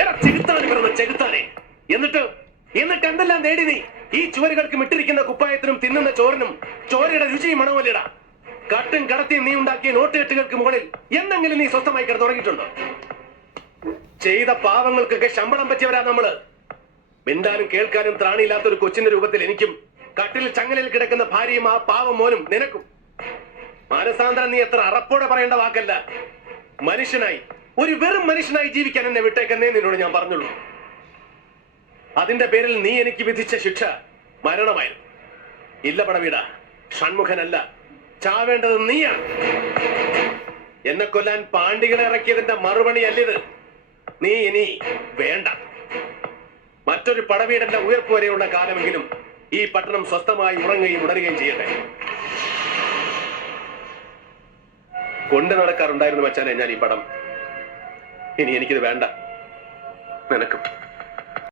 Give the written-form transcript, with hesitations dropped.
എടാ ചെകുത്താനെ പിറന്ന ചെകുത്താനെ. എന്നിട്ട് എന്തെല്ലാം നേടി നീ? ഈ ചുവരുകൾക്ക് മിട്ടിരിക്കുന്ന കുപ്പായത്തിനും തിന്നുന്ന ചോറിനും ചോരയുടെ രുചിയും മണമല്ലിടാ. കട്ടും കടത്തിയും നീ ഉണ്ടാക്കിയ നോട്ടുകെട്ടുകൾക്ക് മുകളിൽ എന്തെങ്കിലും നീ സ്വസ്ഥമായി കിടന്നു തുടങ്ങിയിട്ടുണ്ടോ? ചെയ്ത പാവങ്ങൾക്കൊക്കെ ശമ്പളം പറ്റിയവരാ നമ്മള്. മിണ്ടാനും കേൾക്കാനും ത്രാണിയില്ലാത്ത ഒരു കൊച്ചിന്റെ രൂപത്തിൽ എനിക്കും കട്ടിൽ ചങ്ങലിൽ കിടക്കുന്ന ഭാര്യയും ആ പാവം മോനും നിനക്കും. മാനസാന്തരം നീ എത്ര അറപ്പോടെ പറയേണ്ട വാക്കല്ല. മനുഷ്യനായി, ഒരു വെറും മനുഷ്യനായി ജീവിക്കാൻ എന്നെ വിട്ടേക്കെന്നേ നിന്നോട് ഞാൻ പറഞ്ഞുള്ളൂ. അതിന്റെ പേരിൽ നീ എനിക്ക് വിധിച്ച ശിക്ഷ മരണമായിരുന്നു. ഇല്ല പടവീട, ഷൺമുഖനല്ല, ചാവേണ്ടത് നീയാണ്. എന്നെ കൊല്ലാൻ പാണ്ഡികളെ ഇറക്കിയതിന്റെ മറുപണി അല്ലിത്. നീ ഇനി വേണ്ട. മറ്റൊരു പടവീടന്റെ ഉയർപ്പ് വരെയുള്ള കാലമെങ്കിലും ഈ പട്ടണം സ്വസ്ഥമായി ഉറങ്ങുകയും ഉണരുകയും ചെയ്യട്ടെ. കൊണ്ടു നടക്കാറുണ്ടായിരുന്നു മച്ചാനെ ഞാൻ ഈ പടം. ഇനി എനിക്കിത് വേണ്ട. നിനക്കും.